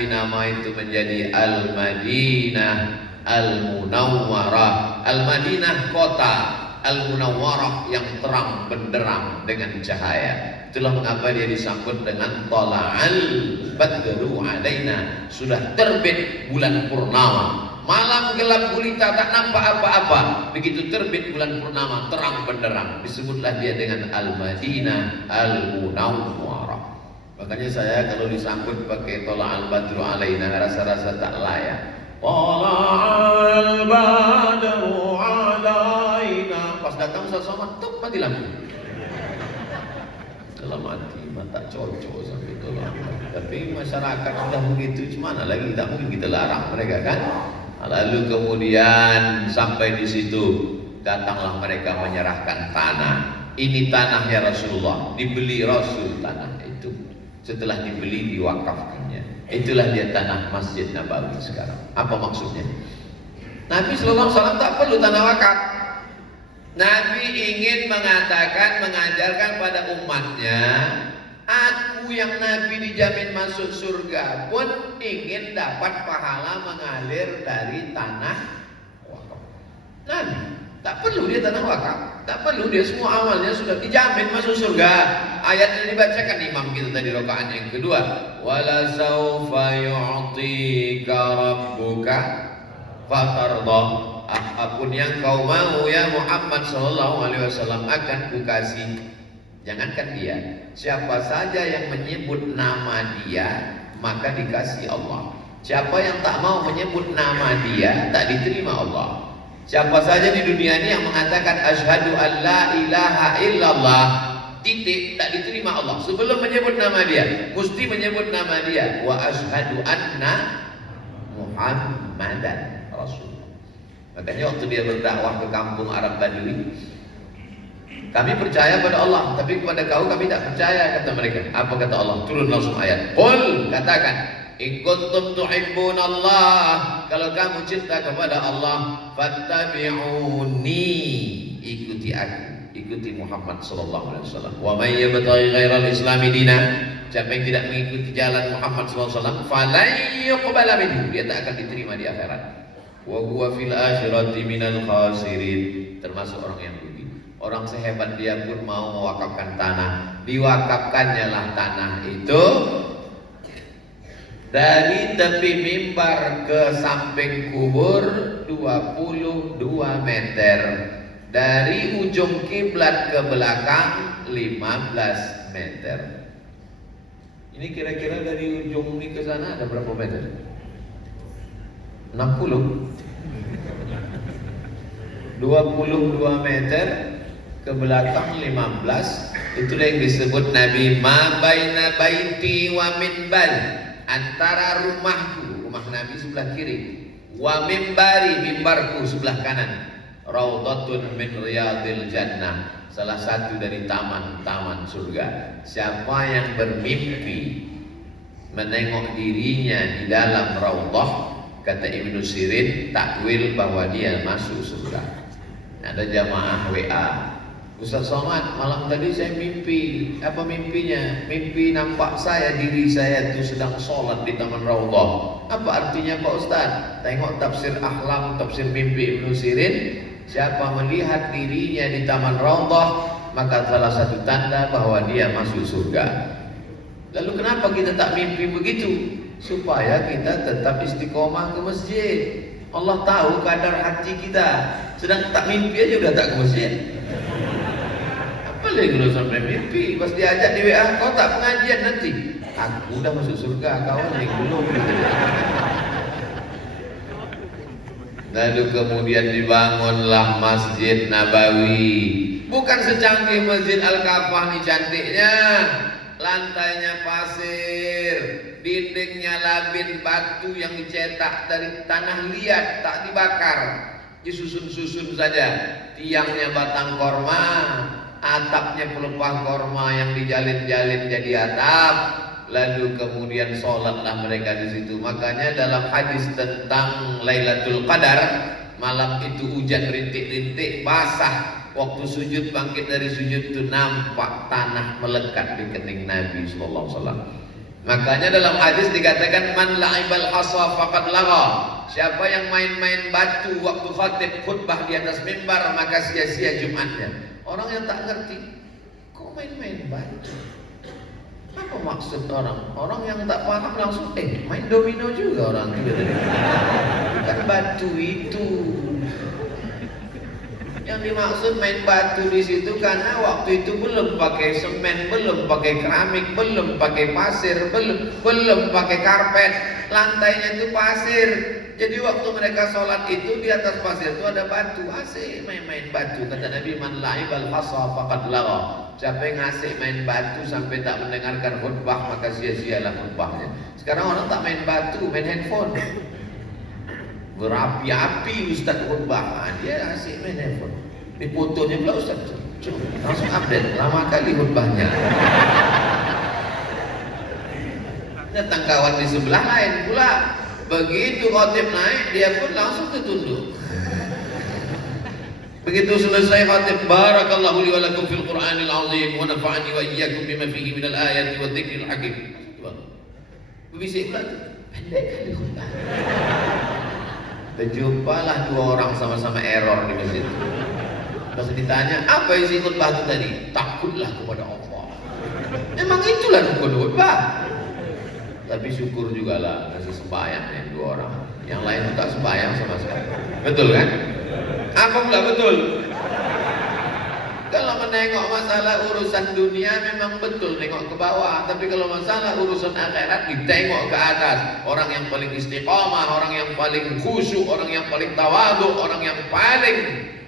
Nabi nama itu menjadi Al-Madinah Al-Munawwarah. Al-Madinah kota, Al-Munawwarah yang terang benderang dengan cahaya. Itulah mengapa dia disambut dengan Tala'al Badru alaina, sudah terbit bulan purnama. Malam gelap gulita tak nampak apa-apa, begitu terbit bulan purnama terang benderang, disebutlah dia dengan Al-Madinah Al-Munawwarah. Makanya saya kalau disambut pakai Tala'al Badru alaina rasa-rasa tak layak. Tala'al Badru alaina, pas datang sama tuk mati lampu. Kalau mati tak cocok sampai tolong. Tapi masyarakat sudah begitu, gimana lagi, tak mungkin kita larang mereka kan. Lalu kemudian sampai di situ datanglah mereka menyerahkan tanah. Ini tanah ya Rasulullah, dibeli Rasul tanah itu. Setelah dibeli diwakafkannya. Itulah dia tanah Masjid Nabawi sekarang. Apa maksudnya? Nabi sallallahu alaihi wasallam tak perlu tanah wakaf. Nabi ingin mengatakan, mengajarkan pada umatnya, aku yang Nabi dijamin masuk surga pun ingin dapat pahala mengalir dari tanah wakaf. Nabi tak perlu dia tanah wakaf, tak perlu dia, semua amalnya sudah dijamin masuk surga. Ayat ini dibacakan imam kita tadi rakaat yang kedua. Wala saufa yu'tika rabbuka fatardah. Apapun yang kau mau ya Muhammad sallallahu alaihi wasallam akan kukasih. Jangankan dia, siapa saja yang menyebut nama dia maka dikasih Allah. Siapa yang tak mau menyebut nama dia tak diterima Allah. Siapa saja di dunia ini yang mengatakan asyhadu an la ilaha illallah, titik, tak diterima Allah. Sebelum menyebut nama dia mesti menyebut nama dia, wa asyhadu anna Muhammadan Rasul. Makanya waktu dia berdakwah ke kampung Arab Badui, kami percaya pada Allah, tapi kepada kau kami tak percaya, kata mereka. Apa kata Allah? Turun langsung ayat. Qul, katakan, in kuntum tuhibbunallah, kalau kamu cinta kepada Allah, fattabi'uni, ikuti aku, ikuti Muhammad sallallahu alaihi wasallam. Wa may yabtaghi ghairal islami dinan, siapa yang tidak mengikuti jalan Muhammad sallallahu alaihi wasallam, falan yuqbala minhu, dia tak akan diterima di akhirat. Wa huwa fil akhirati minal khasirin, termasuk orang yang rugi. Orang sehebat dia pun mau mewakafkan tanah, diwakafkannya lah tanah itu dari tepi mimbar ke samping kubur 22 meter, dari ujung kiblat ke belakang 15 meter. Ini kira-kira dari ujung ini ke sana ada berapa meter? 60, 22 meter ke belakang 15. Itulah yang disebut Nabi ma baina baiti wa minbari, antara rumahku, rumah Nabi sebelah kiri, wa minbari, mimbarku sebelah kanan, raudhatun min riyadil jannah, salah satu dari taman-taman surga. Siapa yang bermimpi menengok dirinya di dalam raudhah, kata Ibnu Sirin, takwil bahwa dia masuk surga. Ada jamaah WA, Ustaz Somad, malam tadi saya mimpi. Apa mimpinya? Mimpi nampak saya, diri saya itu sedang sholat di Taman Raudhah. Apa artinya Pak Ustaz? Tengok tafsir Ahlam, tafsir mimpi Ibnu Sirin. Siapa melihat dirinya di Taman Raudhah, maka salah satu tanda bahwa dia masuk surga. Lalu kenapa kita tak mimpi begitu? Supaya kita tetap istiqomah ke masjid. Allah tahu kadar hati kita. Sedang tak mimpi aja udah tak ke masjid. Apa lagi kalau sampai mimpi? Pas diajak di WA, kau tak pengajian nanti? Aku udah masuk surga, kau yang belum. Lalu kemudian dibangunlah Masjid Nabawi. Bukan secanggih Masjid Al-Ka'bah nih cantiknya. Lantainya pasir, dindingnya labin batu yang dicetak dari tanah liat, tak dibakar, disusun-susun saja. Tiangnya batang korma, atapnya pelepah korma yang dijalin-jalin jadi atap. Lalu kemudian sholatlah mereka di situ. Makanya dalam hadis tentang Lailatul Qadar, malam itu hujan rintik-rintik, basah. Waktu sujud, bangkit dari sujud itu nampak tanah melekat di kening Nabi sallallahu alaihi wasallam. Makanya dalam hadis dikatakan man la'ibal hasa faqad lagha. Siapa yang main-main batu waktu khatib khutbah di atas mimbar maka sia-sia Jumatnya. Orang yang tak ngerti, kok main-main batu? Apa maksud orang? Orang yang tak paham langsung main domino juga orang itu. Bukan batu itu. Yang dimaksud main batu di situ karena waktu itu belum pakai semen, belum pakai keramik, belum pakai pasir, belum pakai karpet, lantainya itu pasir. Jadi waktu mereka sholat itu di atas pasir itu ada batu, asik main-main batu. Kata Nabi, man la'ibal hasa faqad lagha. Siapa yang asik main batu sampai tak mendengarkan khutbah maka sia-sialah khutbahnya. Sekarang orang tak main batu, main handphone. Berapi-api Ustaz khutbah, dia asik main handphone. Di fotonya pula Ustaz, langsung update, lama kali khutbahnya. Datang kawan di sebelah lain pula, begitu khatib naik, dia pun langsung tertunduk. Begitu selesai khatib, barakallahu li wa lakum fil Qur'anil azim wa nafa'ani wa iyyakum bima fihi minal ayati wa dzikril hakim. Berbisik pula tu, pendek kali khutbah. Berjumpalah dua orang sama-sama error di masjid. Pas ditanya, apa isi khutbah itu tadi? Takutlah kepada Allah. Memang itulah rukun khutbah. Tapi syukur juga lah kasih sembahyang yang dua orang. Yang lain tak sembahyang sama sekali. Betul kan? Apa pula betul? Kalau menengok masalah urusan dunia memang betul tengok ke bawah, tapi kalau masalah urusan akhirat ditengok ke atas. Orang yang paling istiqamah, orang yang paling khusyuk, orang yang paling tawadhu, orang yang paling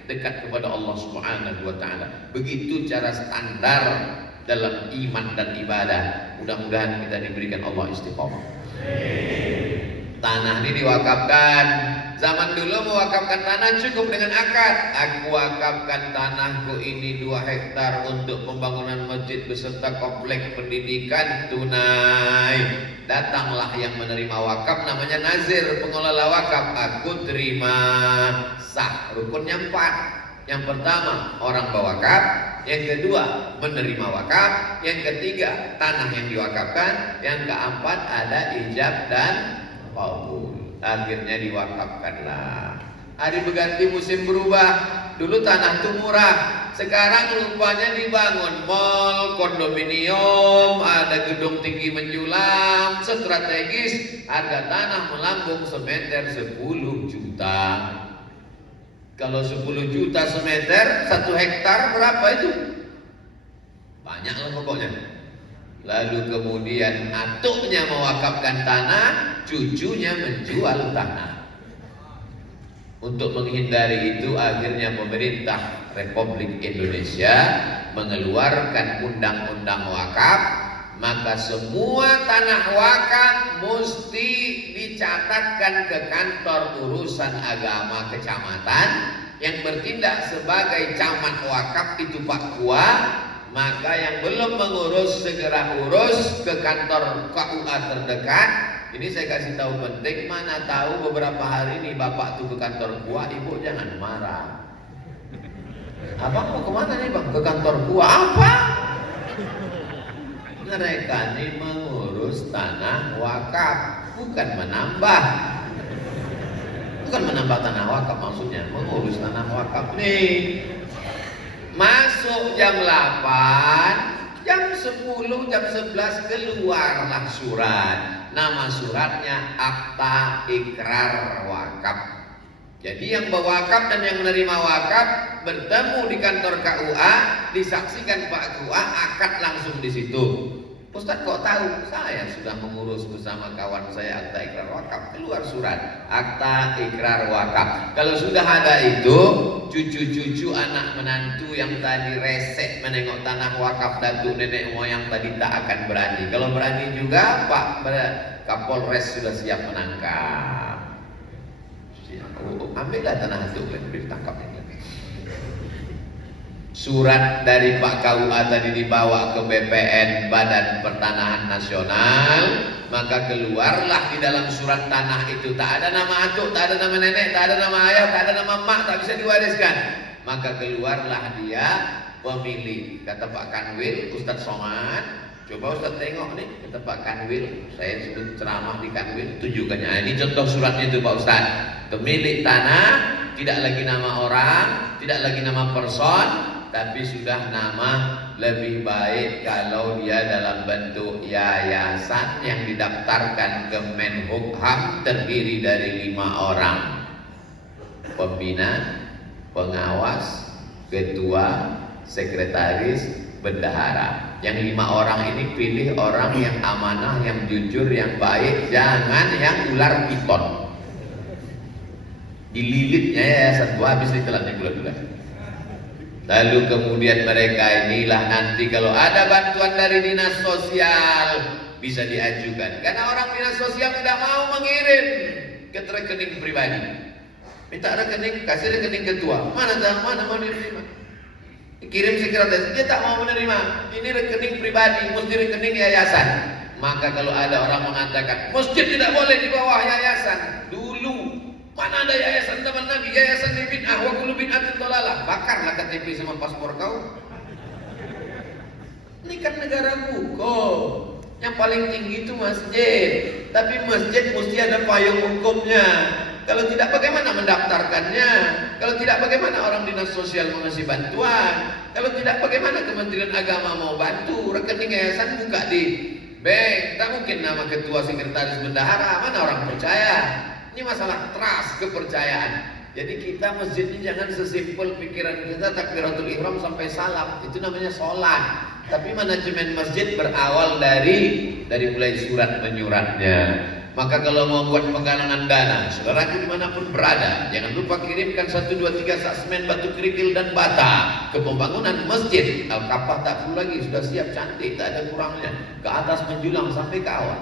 dekat kepada Allah Subhanahu wa taala. Begitu cara standar dalam iman dan ibadah. Mudah-mudahan kita diberikan Allah istiqamah. Tanah ini diwakafkan. Zaman dulu mewakafkan tanah cukup dengan akad. Aku wakafkan tanahku ini 2 hektar untuk pembangunan masjid beserta komplek pendidikan tunai. Datanglah yang menerima wakaf namanya nazir, pengelola wakaf. Aku terima, sah. Rukunnya 4. Yang pertama orang berwakaf, yang kedua menerima wakaf, yang ketiga tanah yang diwakafkan, yang keempat ada ijab dan qabul. Akhirnya diwakafkanlah. Hari berganti musim berubah. Dulu tanah itu murah, sekarang rupanya dibangun mall, kondominium, ada gedung tinggi menjulang, strategis. Harga tanah melambung semeter 10 juta. Kalau 10 juta semeter, 1 hektar berapa itu? Banyak lah pokoknya. Lalu kemudian atuknya mewakafkan tanah, cucunya menjual tanah. Untuk menghindari itu akhirnya pemerintah Republik Indonesia mengeluarkan undang-undang wakaf. Maka semua tanah wakaf mesti dicatatkan ke kantor urusan agama kecamatan. Yang bertindak sebagai camat wakaf itu Pak Kua. Maka yang belum mengurus segera urus ke kantor KUA terdekat. Ini saya kasih tahu penting, mana tahu beberapa hari ini bapak tuh ke kantor KUA, ibu jangan marah. Abang mau kemana nih bang? Ke kantor KUA apa? Mereka ini mengurus tanah wakaf, bukan menambah. Bukan menambah tanah wakaf maksudnya, mengurus tanah wakaf nih. Masuk jam 8, jam 10, jam 11 keluarlah surat. Nama suratnya Akta Ikrar Wakaf. Jadi yang berwakaf dan yang menerima wakaf bertemu di kantor KUA, disaksikan Pak KUA, akad langsung di situ. Ustaz kok tahu? Saya sudah mengurus bersama kawan saya Akta Ikrar Wakaf. Keluar surat Akta Ikrar Wakaf. Kalau sudah ada itu, cucu-cucu anak menantu yang tadi resek menengok tanah wakaf datuk nenek moyang tadi tak akan berani. Kalau berani juga Pak Kapolres sudah siap menangkap. Ambillah tanah itu dan ditangkap ini. Surat dari Pak KUA tadi dibawa ke BPN Badan Pertanahan Nasional. Maka keluarlah di dalam surat tanah itu tak ada nama atuk, tak ada nama nenek, tak ada nama ayah, tak ada nama mak, tak bisa diwariskan. Maka keluarlah dia pemilik. Kata Pak Kanwil, Ustadz Somad, Coba Ustaz tengok nih ke tempat Kanwil, saya sudah ceramah di Kanwil, tunjukkannya. Ini contoh suratnya itu Pak Ustaz. Pemilik tanah tidak lagi nama orang, tidak lagi nama person, tapi sudah nama. Lebih baik kalau dia dalam bentuk yayasan yang didaftarkan ke Menhubham, terdiri dari 5 orang: pembina, pengawas, ketua, sekretaris, bendahara. Yang 5 orang ini pilih orang yang amanah, yang jujur, yang baik, jangan yang ular piton. Dililitnya yayasan gua habis ditelannya bulan-bulan. Lalu kemudian mereka inilah nanti kalau ada bantuan dari dinas sosial bisa diajukan. Karena orang dinas sosial tidak mau mengirim ke rekening pribadi. Minta rekening, kasih rekening ketua. Mana mau diterima? Kirim sekretaris, dia tak mau menerima. Ini rekening pribadi, mesti rekening yayasan. Maka kalau ada orang mengatakan masjid tidak boleh di bawah yayasan, dulu mana ada yayasan zaman Nabi, yayasan bid'ah, wa kullu bid'atin dhalalah. Bakarlah KTP sama paspor kau. Ini kan negara hukum. Yang paling tinggi itu masjid. Tapi masjid mesti ada payung hukumnya. Kalau tidak bagaimana mendaftarkannya? Kalau tidak bagaimana orang dinas sosial mengasih bantuan? Kalau tidak bagaimana Kementerian Agama mau bantu? Rekening yayasan buka di bank, tak mungkin nama ketua, sekretaris, bendahara. Mana orang percaya? Ini masalah trust, kepercayaan. Jadi kita masjid ini jangan sesimpel pikiran kita takbiratul ihram sampai salam, itu namanya sholat. Tapi manajemen masjid berawal dari mulai surat menyuratnya. Maka kalau mau buat penggalangan dana, saudaraku dimanapun berada, jangan lupa kirimkan 1, 2, 3 sak semen, batu kerikil dan bata ke pembangunan masjid. Al-Kafah tak perlu lagi, sudah siap, cantik, tak ada kurangnya. Ke atas menjulang sampai ke awan.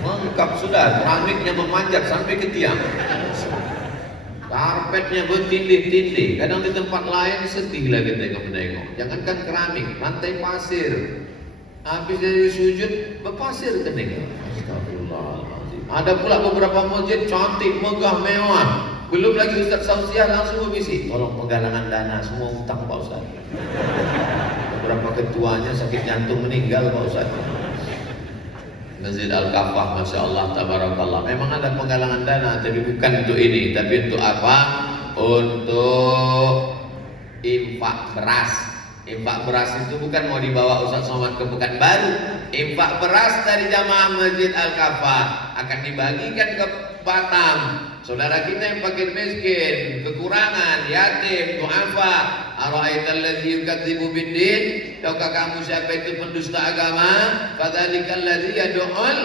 Lengkap sudah, keramiknya memanjat sampai ke tiang. Karpetnya bertindih-tindih. Kadang di tempat lain sedih lagi tengok-tengok. Jangankan keramik, lantai pasir. Habis dari sujud berpasir kening. Astagfirullahaladzim. Ada pula beberapa masjid cantik, megah, mewah. Belum lagi Ustaz Sausiah langsung berbisik, tolong penggalangan dana, semua utang Pak Ustaz. Beberapa ketuanya sakit jantung meninggal Pak Ustaz. Masjid Al-Kafah, Masya Allah, Tabarakallah. Memang ada penggalangan dana, tapi bukan untuk ini. Tapi untuk apa? Untuk infak beras. Infak beras itu bukan mau dibawa Ustaz Somad ke Pekanbaru. Infak beras dari jamaah Masjid Al-Kafah akan dibagikan ke Batam. Saudara kita yang fakir miskin, kekurangan, yatim, du'afa. Ara'aital ladzi yukadzibu biddin? Tahukah kamu siapa itu pendusta agama? Fadzalikal ladzi yad'ul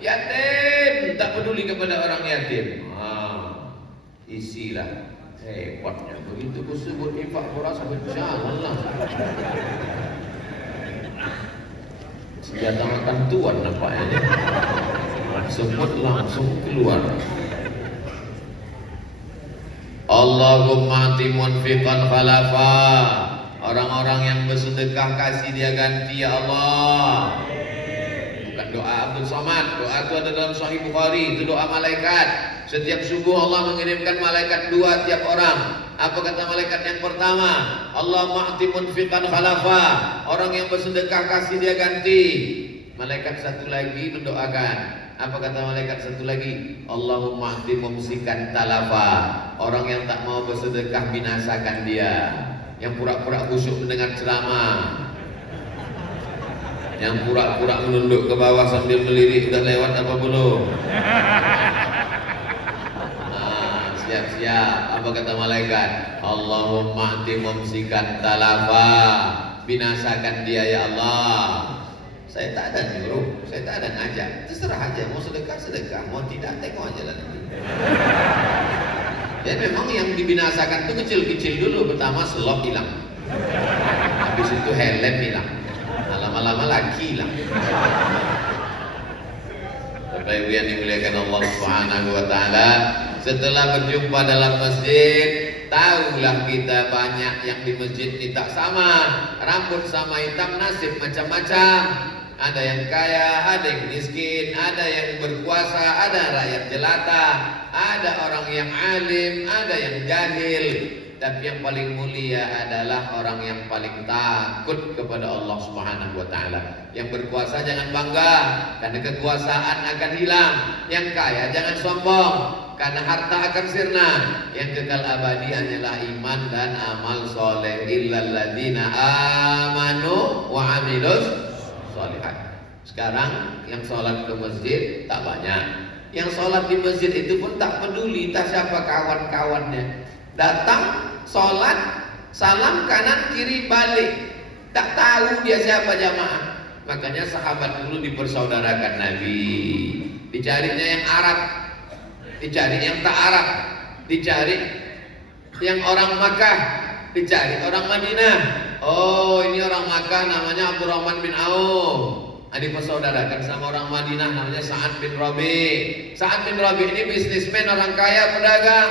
yatim. Tak peduli kepada orang yatim. Isilah. Hebatnya begitu ku sebut infak beras berjalan lah. Senjata makan tuan nampaknya. Sebut langsung keluar. Allahumma ati munfiqan khalafa. Orang-orang yang bersedekah kasih dia ganti ya Allah. Bukan doa Abdul Somad. Doa itu ada dalam Sahih Bukhari. Itu doa malaikat. Setiap subuh Allah mengirimkan malaikat 2 tiap orang. Apa kata malaikat yang pertama? Allahumma ati munfiqan khalafa. Orang yang bersedekah kasih dia ganti. Malaikat satu lagi mendoakan. Apa kata malaikat satu lagi? Allahumma ati mumsikan talafa. Orang yang tak mau bersedekah binasakan dia. Yang pura-pura khusyuk mendengar ceramah, yang pura-pura menunduk ke bawah sambil melirik, udah lewat apa belum? Siap-siap. Apa kata malaikat? Allahumma ati mumsikan talafa. Binasakan dia ya Allah. Saya tak ada nyuruh, saya tak ada ngajak. Terserah aja, mau sedekah sedekah, mau tidak tengok aja lah nanti. Ya memang yang dibinasakan itu kecil-kecil dulu. Pertama selop hilang, habis itu helm hilang, lama-lama lagi hilang. Bapak Ibu yang dimuliakan Allah Subhanahu wa taala, setelah berjumpa dalam masjid, tahulah kita banyak yang di masjid ini tak sama. Rambut sama hitam, nasib macam-macam. Ada yang kaya, ada yang miskin, ada yang berkuasa, ada rakyat jelata, ada orang yang alim, ada yang jahil. tapi yang paling mulia adalah orang yang paling takut kepada Allah Subhanahu wa taala. Yang berkuasa jangan bangga, karena kekuasaan akan hilang. Yang kaya jangan sombong, karena harta akan sirna. Yang kekal abadi hanyalah iman dan amal soleh. Illal ladzina amanu wa amilus sholihat. Sekarang yang sholat ke masjid tak banyak. Yang sholat di masjid itu pun tak peduli entah siapa kawan-kawannya. Datang, sholat, salam kanan kiri balik, tak tahu dia siapa jamaah. Makanya sahabat dulu dipersaudarakan Nabi. Dicarinya yang Arab, dicari yang tak Arab, dicari yang orang Makkah, dicari orang Madinah. Oh, ini orang Makkah namanya Abdurrahman bin Auf. Dipersaudarakan sama orang Madinah namanya Sa'ad bin Rabi. Sa'ad bin Rabi ini bisnismen, orang kaya, pedagang.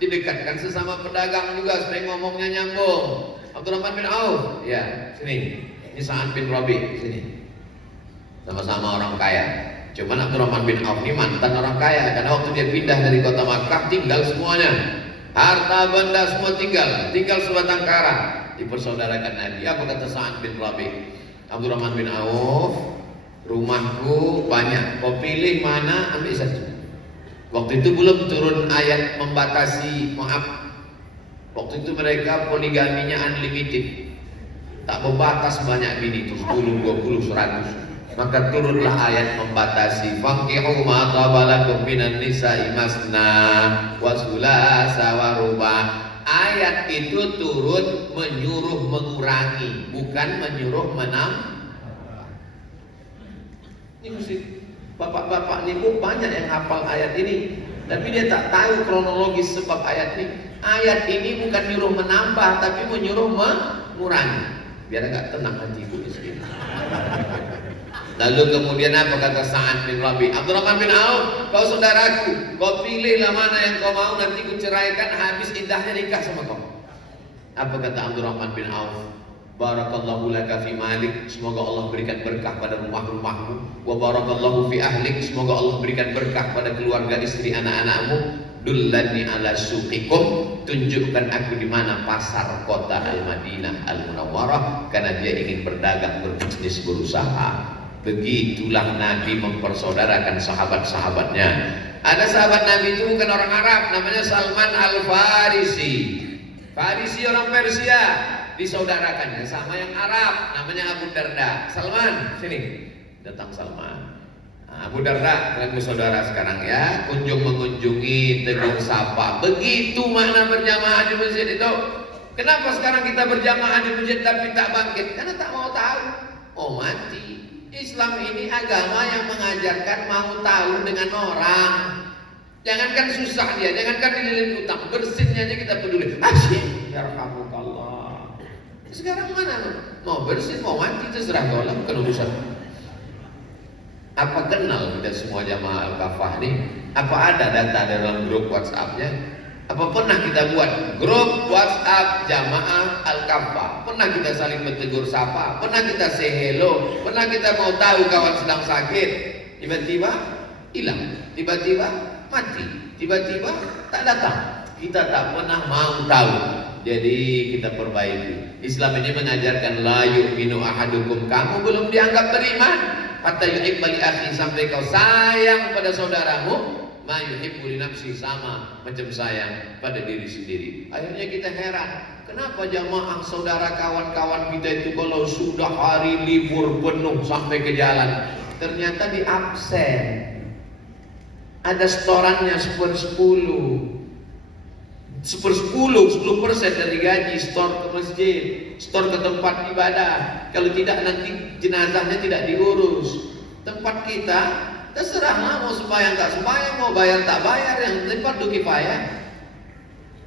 Didekatkan sesama pedagang juga, supaya ngomongnya nyambung. Abdurrahman bin Auf, ya sini. Ini Sa'ad bin Rabi, sini. Sama-sama orang kaya. Cuman Abdurrahman bin Auf ini mantan orang kaya, karena waktu dia pindah dari kota Makkah tinggal semuanya. Harta benda semua tinggal sebatang kara. Dipersaudarakan Nabi. Apa kata Sa'ad bin Rabi? Abdurrahman bin Auf, rumahku banyak, kau pilih mana, ambil satu. Waktu itu belum turun ayat membatasi, maaf. Waktu itu mereka poligaminya unlimited, tak membatas banyak bini, itu 10, 20, 100. Maka turunlah ayat membatasi, fankihu ma tabalakum minan nisa'i masna wa sulasa wa ruba'. Ayat itu turun menyuruh mengurangi, bukan menyuruh menambah. Ini mesti bapak-bapak ini pun banyak yang hafal ayat ini, tapi dia tak tahu kronologis sebab ayat ini. Ayat ini bukan menyuruh menambah, tapi menyuruh mengurangi. Biar agak tenang hatiku di sini. Lalu kemudian apa kata Sa'ad bin Rabi? Abdurrahman bin Auf, kau saudaraku, kau pilihlah mana yang kau mau, nanti ku ceraikan, habis indahnya nikah sama kau. Apa kata Abdurrahman bin Auf? Barakallahu laka fi malik, semoga Allah berikan berkah pada rumah-rumahmu. Wa barakallahu fi ahlik, semoga Allah berikan berkah pada keluarga, istri, anak-anakmu. Dullani ala suqikum, tunjukkan aku di mana pasar kota Al-Madinah Al-Munawwarah, karena dia ingin berdagang, berbisnis, berusaha. Begitulah Nabi mempersaudarakan sahabat-sahabatnya. Ada sahabat Nabi itu bukan orang Arab, namanya Salman Al-Farisi. Farisi orang Persia, disaudarakannya sama yang Arab, namanya Abu Darda. Salman, sini. Datang Salman. Abu Darda, kalian bersaudara sekarang ya, kunjung mengunjungi, tegur sapa. Begitu makna berjamaah di masjid itu. Kenapa sekarang kita berjamaah di masjid tapi tak bangkit? Karena tak mau tahu. Oh, mati. Islam ini agama yang mengajarkan mau tahu dengan orang. Jangankan susah dia, jangankan dililit utang, bersihnya aja kita peduli. Asyik, yarhamukallah. Sekarang mana? Mau bersih, mau mati, terserah kau lah, bukan urusan. Apa kenal kita semua jamaah Al-Kafah ini? Apa ada data dalam grup WhatsApp-nya? Apa pernah kita buat grup WhatsApp jamaah Al-Kafah? Pernah kita saling bertegur sapa? Pernah kita say hello? Pernah kita mau tahu kawan sedang sakit? Tiba-tiba hilang, tiba-tiba mati, tiba-tiba tak datang. Kita tak pernah mau tahu. Jadi kita perbaiki. Islam ini mengajarkan la yu'minu ahadukum, kamu belum dianggap beriman hatta yuhibba li akhi, sampai kau sayang pada saudaramu ma yuhibbu li nafsi, sama macam sayang pada diri sendiri. Akhirnya kita heran, kenapa jamaah saudara kawan-kawan kita itu kalau sudah hari libur penuh sampai ke jalan, ternyata di absen. Ada setorannya 10% dari gaji, setor ke masjid, setor ke tempat ibadah. Kalau tidak nanti jenazahnya tidak diurus. Tempat kita terserahlah, mau sembahyang tak sembahyang, mau bayar tak bayar, yang tempat kifayah.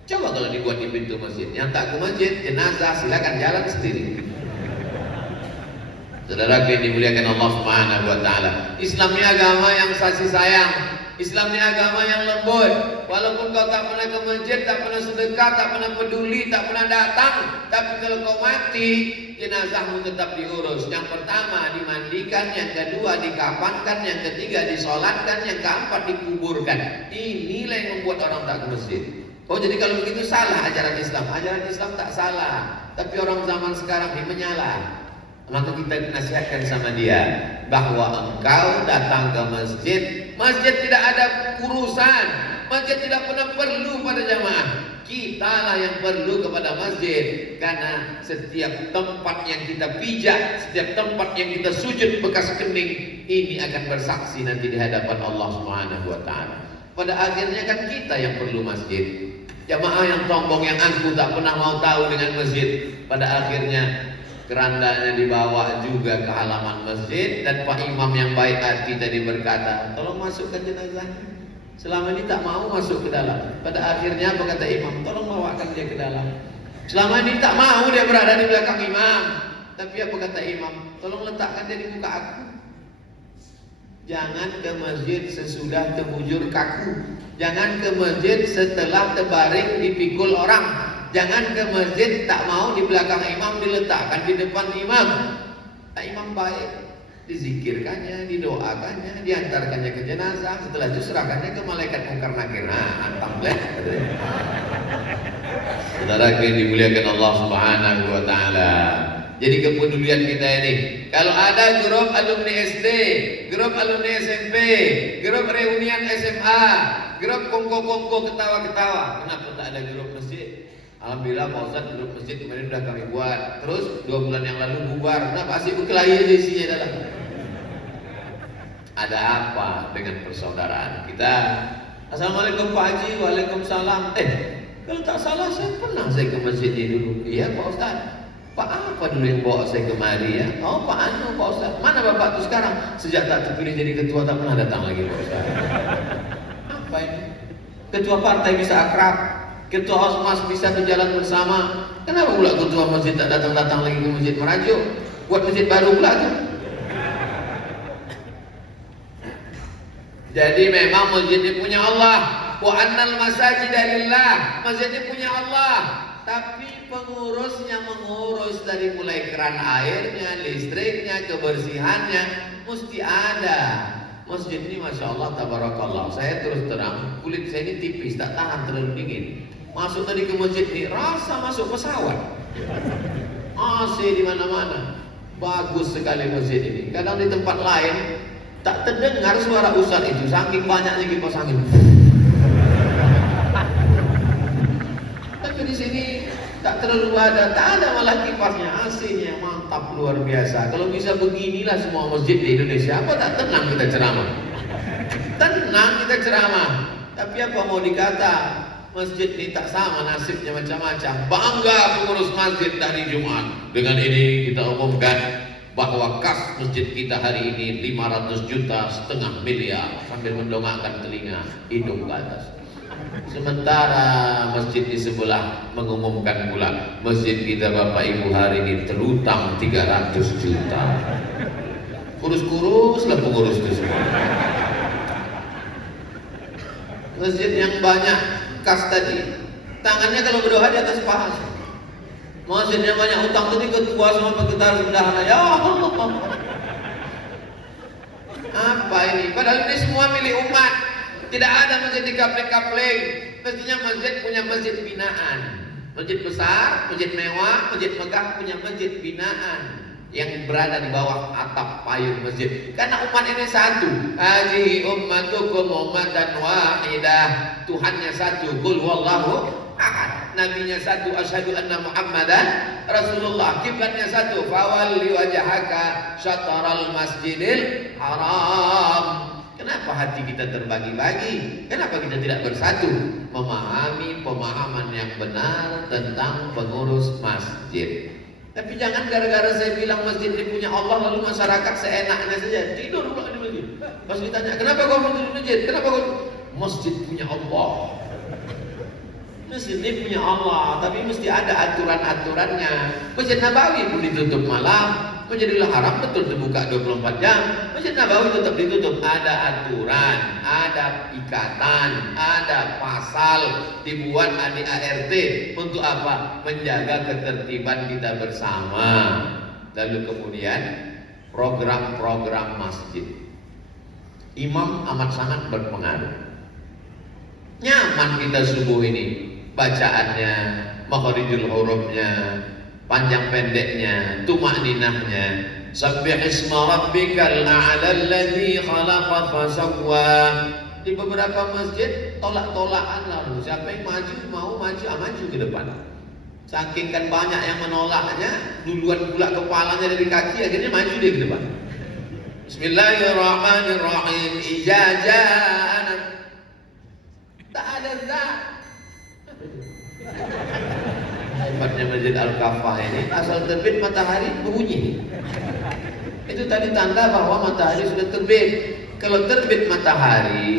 Coba kalau dibuat di pintu masjid, yang tak ke masjid, jenazah silakan jalan sendiri. Saudara yang dimuliakan Allah Subhanahu wa taala, Islam ini agama yang kasih sayang. Islam ini agama yang lembut. Walaupun kau tak pernah ke masjid, tak pernah sedekah, tak pernah peduli, tak pernah datang, tapi kalau kau mati, jenazahmu tetap diurus. Yang pertama dimandikan, yang kedua dikafankan, yang ketiga disolatkan, yang keempat dikuburkan. Inilah yang membuat orang tak ke masjid. Oh jadi kalau begitu salah ajaran Islam. Ajaran Islam tak salah, tapi orang zaman sekarang ini menyalah. Maka kita nasihatkan sama dia bahwa engkau datang ke masjid, masjid tidak ada urusan, masjid tidak pernah perlu pada jamaah. Kitalah yang perlu kepada masjid, karena setiap tempat yang kita pijak, setiap tempat yang kita sujud bekas kening, ini akan bersaksi nanti di hadapan Allah Subhanahu wa taala. Pada akhirnya kan kita yang perlu masjid. Jamaah yang sombong, yang angkuh, tak pernah mau tahu dengan masjid, pada akhirnya kerandanya dibawa juga ke halaman masjid. Dan Pak Imam yang baik hati tadi berkata, tolong masukkan jenazah. Selama ini tak mau masuk ke dalam. Pada akhirnya apa kata imam? Tolong bawakan dia ke dalam. Selama ini tak mau dia berada di belakang imam. Tapi apa kata imam? Tolong letakkan dia di muka aku. Jangan ke masjid sesudah terbujur kaku. Jangan ke masjid setelah terbaring dipikul orang. Jangan ke masjid tak mau di belakang imam, diletakkan di depan imam. Tak imam baik, dizikirkannya, didoakannya, diantarkannya ke jenazah. Setelah itu serahkannya ke malaikat mungkar nakir. Antam bleh. Saudara yang dimuliakan Allah Subhanahu wa taala. Jadi kepedulian kita ini, kalau ada grup alumni SD, grup alumni SMP, grup reunian SMA, grup kongko-kongko ketawa-ketawa, kenapa tak ada grup masjid? Alhamdulillah Pak Ustadz, grup masjid kemarin sudah kami buat. Terus 2 bulan yang lalu bubar. Kenapa? Asik berkelahi aja isinya dalam. Ada apa dengan persaudaraan kita? Assalamualaikum Pak Haji. Waalaikumsalam. Kalau tak salah saya pernah ke masjid ini dulu. Iya Pak Ustadz. Pak apa dulu yang bawa saya kemari ya? Oh Pak Anu Pak Ustadz. Mana Bapak tuh sekarang? Sejak tak terpilih jadi ketua tak pernah datang lagi Pak Ustadz. Apa ini? Ketua partai bisa akrab, ketua osmas bisa berjalan bersama. Kenapa pula ketua masjid tak datang-datang lagi ke masjid Merajuk? Buat masjid baru pula tuh. Jadi memang masjid ini punya Allah. Wa annal masajida lillah. Masjid ini punya Allah. Tapi pengurusnya mengurus dari mulai keran airnya, listriknya, kebersihannya mesti ada. Masjid ini Masya Allah tabarakallah. Saya terus terang, kulit saya ini tipis, tak tahan terlalu dingin. Masuk tadi ke masjid ini rasa masuk pesawat. AC di mana-mana. Bagus sekali masjid ini. Kadang di tempat lain tak terdengar suara ustaz itu, saking banyaknya kipas angin. Tapi di sini tak terlalu tak ada malah kipasnya, AC-nya mantap luar biasa. Kalau bisa beginilah semua masjid di Indonesia, apa tak tenang kita ceramah? Tenang kita ceramah. Tapi apa mau dikata? Masjid ini tak sama nasibnya, macam-macam. Bangga pengurus masjid dari Jumat. Dengan ini kita umumkan bahwa kas masjid kita hari ini 500 juta, 500 miliar, sambil mendongakkan telinga, hidung ke atas. Sementara masjid di sebelah mengumumkan pula, masjid kita Bapak Ibu hari ini terutang 300 juta. Kurus-kuruslah pengurus itu semua. Masjid yang banyak kas tadi, tangannya kalau berdoa di atas paha. Masjidnya banyak utang tadi, ketua semua pegetar sebelahnya. Ya Allah. Apa ini? Padahal ini semua milik umat. Tidak ada masjid dikapling-kapling. Mestinya masjid punya masjid binaan. Masjid besar, masjid mewah, masjid megah punya masjid binaan yang berada di bawah atap payung masjid. Karena umat ini satu. Hadhihi ummatukum ummatan wahidah. Tuhannya satu. Qul huwallahu ahad. Nabinya satu, asyhadu anna Muhammadan Rasulullah. Kiblatnya satu, fawalli wajhaka syatral masjidil haram. Kenapa hati kita terbagi-bagi? Kenapa kita tidak bersatu? Memahami pemahaman yang benar tentang pengurus masjid. Tapi jangan gara-gara saya bilang masjid ini punya Allah, lalu masyarakat seenaknya saja tidur pula di masjid. Pas ditanya, kenapa kau tidur di masjid? Kenapa kau? Masjid punya Allah. Masjid ini punya Allah, tapi mesti ada aturan-aturannya. Masjid Nabawi pun ditutup malam, Masjidil Haram betul terbuka 24 jam. Masjid Nabawi tetap ditutup. Ada aturan, ada ikatan, ada pasal dibuat ADART untuk apa? Menjaga ketertiban kita bersama. Lalu kemudian program-program masjid. Imam amat sangat berpengaruh. Nyaman kita subuh ini. bacaannya, makharijul hurufnya, panjang pendeknya, tumakninahnya. Sabbih isma rabbikal a'la alladzi khalaqa fasawwa. Di beberapa masjid tolak-tolakan lalu. Siapa yang mau maju ke depan. Saking kan banyak yang menolaknya, duluan pula kepalanya dari kaki, akhirnya maju dia ke depan. Bismillahirrahmanirrahim. Ijazah. Tak ada zat. Hebatnya Masjid Al-Kafah ini, asal terbit matahari berbunyi. Itu tadi tanda bahwa matahari sudah terbit. Kalau terbit matahari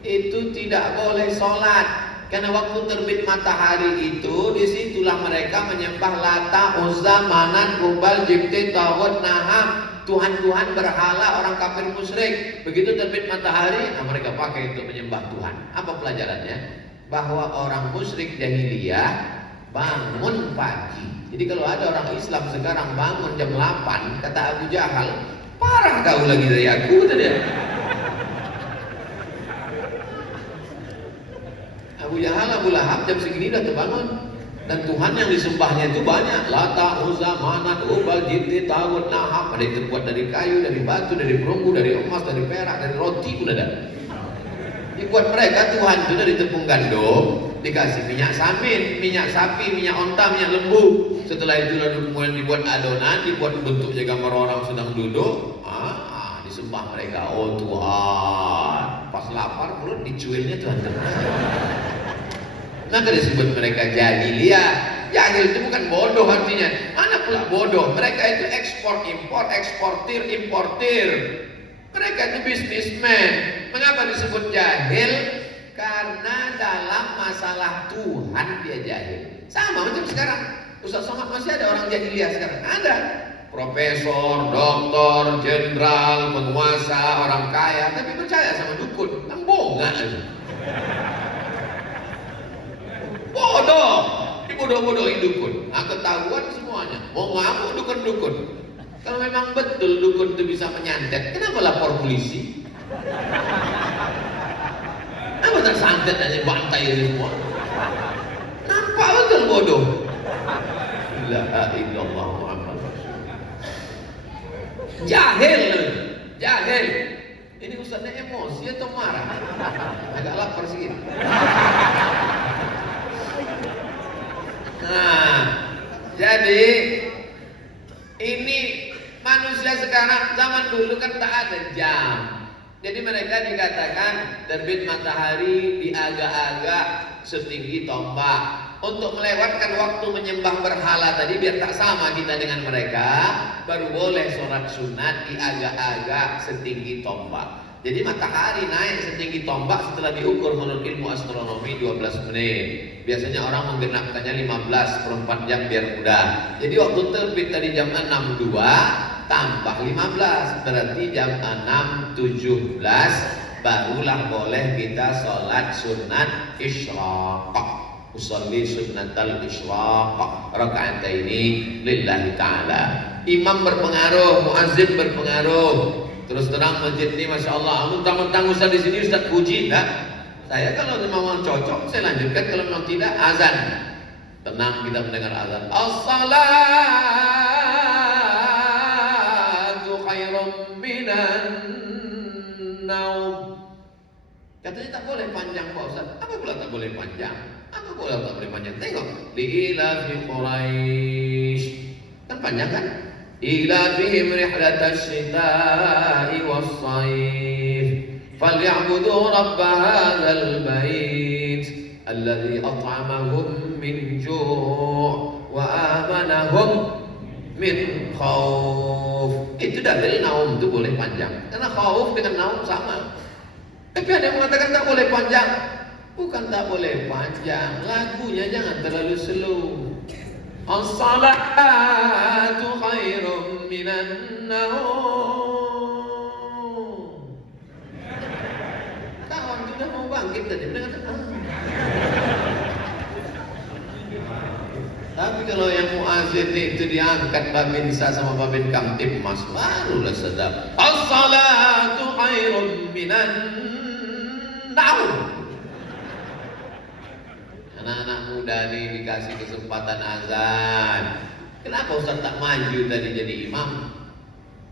itu tidak boleh sholat, karena waktu terbit matahari itu disitulah mereka menyembah Lata, Uzza, Manat, Hubal, Jibti, Tawud, Naham, Tuhan-Tuhan berhala orang kafir musyrik. Begitu terbit matahari, mereka pakai untuk menyembah Tuhan. Apa pelajarannya? Bahwa orang musyrik jahiliyah bangun pagi. Jadi kalau ada orang Islam sekarang bangun jam 8, kata Abu Jahal, parah kau lagi dari aku, kata dia. Abu Jahal, Abu Lahab jam segini udah terbangun. Dan Tuhan yang disembahnya itu banyak. Lata, Uzza, Manat, Hubal, Jibti, Tawud, Naham. Ada yang terbuat dari kayu, dari batu, dari perunggu, dari emas, dari perak, dari roti pun ada. Dibuat mereka Tuhan itu dari tepung gandum, dikasih minyak samin, minyak sapi, minyak onta, minyak lembu. Setelah itu lalu kemudian dibuat adonan, dibuat bentuknya gambar orang sedang duduk. Disembah mereka. Oh Tuhan, pas lapar perut dicuilnya Tuhan. Maka disebut mereka jahiliyah. Jahil itu bukan bodoh artinya. Mana pula bodoh? Mereka itu ekspor impor, eksportir importir. Mereka itu bisnismen. Mengapa disebut jahil? Karena dalam masalah Tuhan dia jahil. Sama macam sekarang. Ustaz Somad, masih ada orang jahiliyah sekarang? Ada. Profesor, doktor, jenderal, penguasa, orang kaya, tapi percaya sama dukun. Kan bonga aja. Bodoh. Dibodoh-bodohin dukun. Ketahuan semuanya. Mau ngamuk dukun-dukun. Kalau memang betul dukun itu bisa menyantet, kenapa lapor polisi? Kenapa tersantet aja bantai ini semua? Nampak betul bodoh. La illallah Muhammad Rasulullah. Jahil. Ini ustaznya emosi atau marah? Agak lapar sedikit. Nah, jadi ini manusia sekarang, zaman dulu kan tak ada jam. Jadi mereka dikatakan terbit matahari di agak-agak setinggi tombak. Untuk melewatkan waktu menyembah berhala tadi biar tak sama kita dengan mereka, baru boleh sholat sunat di agak-agak setinggi tombak. Jadi matahari naik setinggi tombak setelah diukur menurut ilmu astronomi 12 menit. Biasanya orang menggenapkannya 15 per 4 jam biar mudah. Jadi waktu terbit tadi jam 6.02 tambah 15 berarti jam 6.17 barulah boleh kita sholat sunat isyraq. Usolli sunnatal isyraq raka'ataini lillahi ta'ala. Imam berpengaruh, muazzin berpengaruh. Terus terang masjid ini Masya Allah, mentang-mentang Ustaz di sini Ustaz puji, enggak? Saya kalau memang cocok saya lanjutkan, kalau memang tidak azan. Tenang kita mendengar azan. As-salatu khairum minan naum. Katanya tak boleh panjang Pak Ustaz. Apa pula tak boleh panjang? Apa pula tak boleh panjang? Tengok. Li'ila fi Quraisy. Kan panjang kan? Ila fihim rihlatasy syita'i was-sayf. Falyabudu rabb hadzal bait alladzi at'amahum min ju' wa amanahum min khauf. Itu dalil naum itu boleh panjang. Karena khauf dengan naum sama. Tapi ada yang mengatakan tak boleh panjang. Bukan tak boleh panjang, lagunya jangan terlalu slow. As-salatu khairum minan naum. Kawan sudah mau bangkit tadi mendengar. Tapi kalau yang muazzin itu diangkat babinsa sama babin kamtib mas, barulah sedap. As-salatu khairum minan naum. Karena muda nih dikasih kesempatan azan. Kenapa Ustaz tak maju tadi jadi imam?